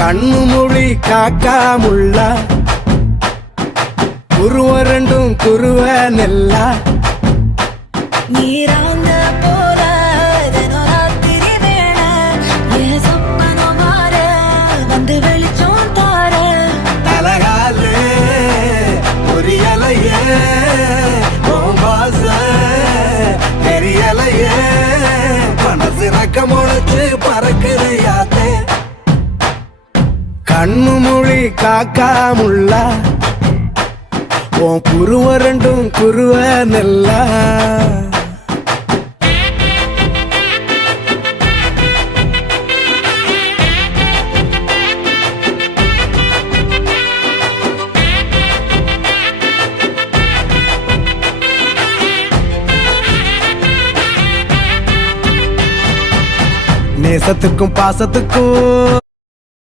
கண்ணு மொழி காக்காமுள்ள குருவ ரெண்டும் குருவ நெல்லா நீராங்க போல தினராத்திரி வேண என் சொப்பனம் மாற வந்து வெளிச்சம் தார தலகாலே பொரியலையே ஓம்பாச தெரியலையே மனசு ரக்க முளைச்சு பறக்குறையாத்தே கண்ணு மொழி காக்காமுள்ள உன் குருவ ரெண்டும் குருவ நெல்லா நேசத்துக்கும் பாசத்துக்கும்